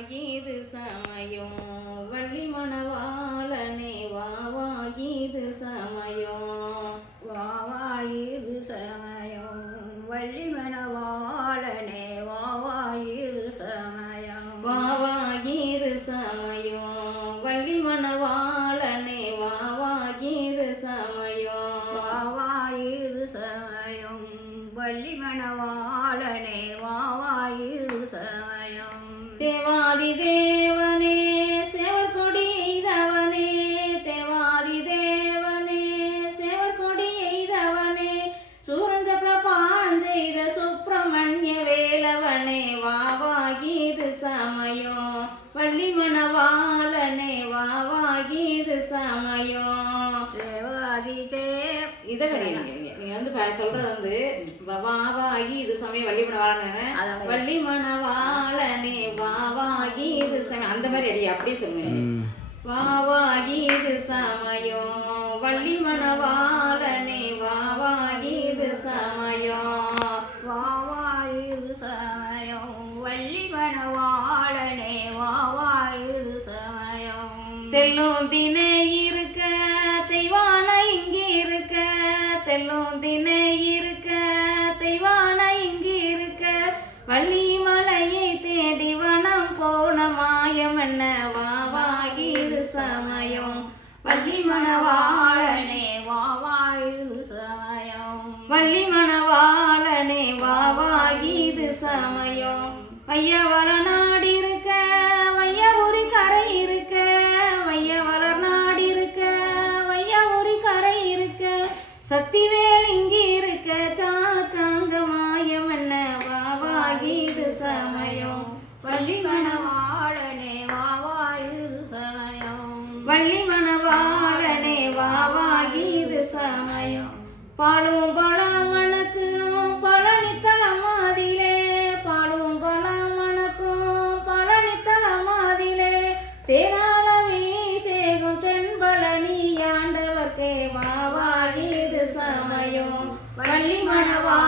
இது சமயம் வள்ளி மணவாளனே வாவாகிது சமயம் வாவாயுது சமயம் வள்ளி மணவாளனே வாவாயுது சமயம் வாவாகிது சமயம் வள்ளி மணவாளனே வாவாகிது சமயம் வாவாயுது சமயம் வள்ளி மணவாளனே வாவாயுது சமயம் தேவாதி தேவனே சேவற்கொடி எய்தவனே தேவாதி தேவனே சேவற்கொடி எய்தவனே சூரஞ்ச பிரபாஞ்செய்த சுப்பிரமணிய வேலவனே வாவாகிது சமயம் வள்ளி மணவாளனே வாவாகிது சமயம் தேவாதி இதை கிடையாது நீங்க வந்து சொல்றது வந்து வாவாகி இது சமயம் வள்ளி மணவாளனே வள்ளி மணவாளனே வாவாகி இது சமயம் அந்த மாதிரி அடி அப்படியே சொல்லுங்க வாவாகி இது சமயம் வள்ளி மணவாளனே வாவாகி இது சமயம் வாவாயுது சமயம் வள்ளி மணவாளனே வாவாயுது சமயம் தெல்லும் தினை இருக்க தெய்வான இங்கே இருக்க தெல்லும் தினை இருக்க தெய்வான இங்கே இருக்க வள்ளி மலையை தேடி வனம் போன மாயம் என்ன வாவாகிது சமயம் வள்ளி மணவாளனே வாவாயுது சமயம் வள்ளி மணவாளனே வாவாகிது சமயம் வையவள நாடி இருக்க வையபுரி கரை இருக்க வையவளர் நாடி இருக்க வையபுரி கரை இருக்க சத்திவேல் இங்கே இருக்க சாச்சாங்க மாயம் என்ன வாவாகிது சமயம் வள்ளி மணவாளனே வாவாயுது சமயம் வள்ளி மணவாளனே வாவாகிது சமயம் பாலும் பழமணக்கும் பழனித்தலமாதிலே பாலும் பழமணக்கும் பழனித்தலமாதிலே தேனால வீசேகும் தென்பழனி ஆண்டவர்க்கே வாவாகிது சமயம் வள்ளி மணவா